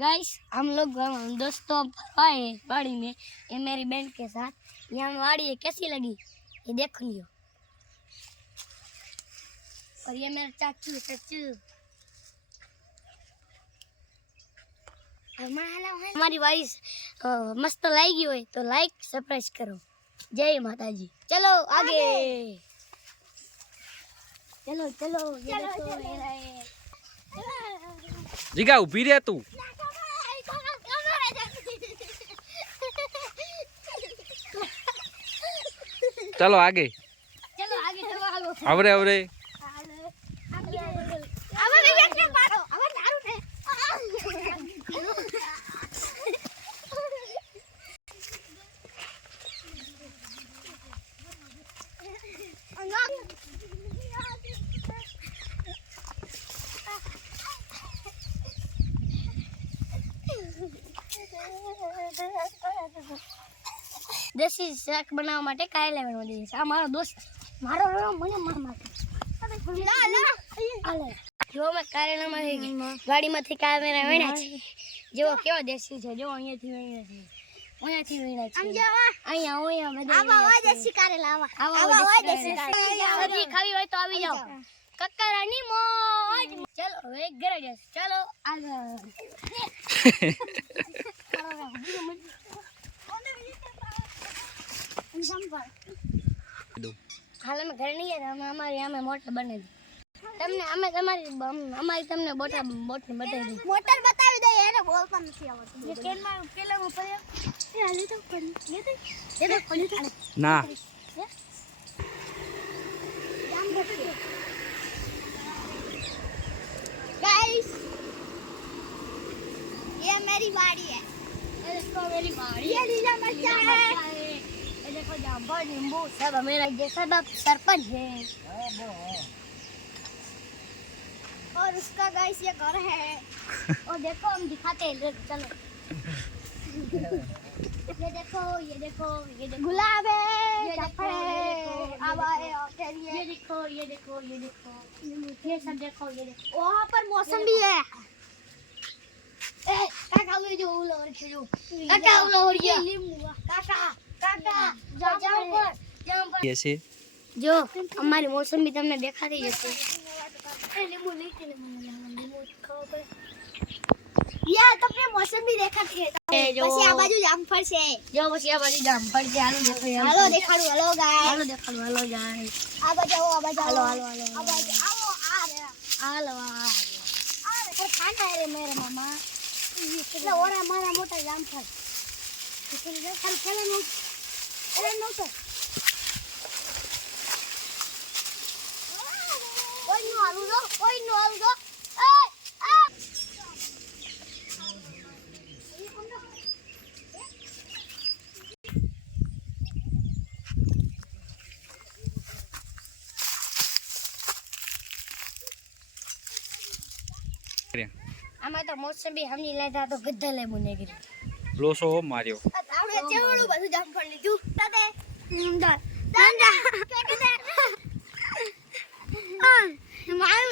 Guys हम लोग दोस्तों आए वाड़ी में, ये मेरी बहन के साथ। यहाँ वाड़ी है, कैसी लगी ये देख लियो। और ये मेरा चाचू हमारी वाड़ी मस्त लागी हो तो लाइक सब्सक्राइब करो। जय माता जी। चलो आगे। चलो चलो जीगा उभी रे तू। चलो आगे। चलो आगे चलो आगे। आवरे आवरे। देसी શાક બનાવવા માટે કાય લેવાનો છે। આ મારો દોસ્ત મારો મને હાલે જો મેં કારેલામાંથી ગાડીમાંથી કામેરા વેણ્યા છે। જો કેવો દેશી છે, જો અહીંયાથી વેણ્યા છે, અહીંયાથી વેણ્યા છે। અહીંયા મેં આવા દેશી કારેલા આવા દેશી કારેલા સબ્જી ખાવી હોય તો આવી જાઓ। કક્કરાની મોજ। ચલો હવે ઘરે જશે। ચલો આગળ। हाल में घर नहीं है, हमारे यहाँ में मोटर बने तमने हमें हमारी तमने मोटर मोटर बताई दी। मोटर बतावी दे એને બોલતા નથી આવડતું। ये केन में पेला में પડ્યો એ હાલે તો પડી ये तो पड़ी ना गाइस ये मेरी बाड़ी है। ये देखो मेरी बाड़ी। ये लीला मरचा है। देखो जामुन नींबू सब मेरा जैसा बाप सरपंच है। और उसका गाइस ये घर है। और देखो हम दिखाते हैं, चलो। ये देखो गुलाब है, जाफर है, आवा है, ये देखो ये सब देखो। ये देखो वहाँ पर मौसम भी है। काका वो जो उलो और जो काका उलो और ये काका कैसे जो हमारी मौसम भी तुमने देखा थी जैसे या तुमने मौसम भी देखा थी जो પછી આ બાજુ જામફળ છે। જો પછી આ બાજુ જામફળ છે। હાલો દેખો હાલો દેખાડું। હાલો ગાઈસ હાલો દેખાડું। હાલો ગાઈસ આ બાજુ આવો આ બાજુ હાલો હાલો હાલો આ બાજુ આવો આ રે હાલો આ રે ખાના રે મેરે મામા એટલે ઓરા મારા મોટા જામફળ એટલે દેખાડ પેલા નો એરે નો તો કોઈ નો આલુ દો आमा तो मौसम भी हमनी लेता तो गद्दा ले मुने गिरी लोसो मारियो आवडे चेवळू બધું જામફળ લીધું તાતે દાદા કે કે મારું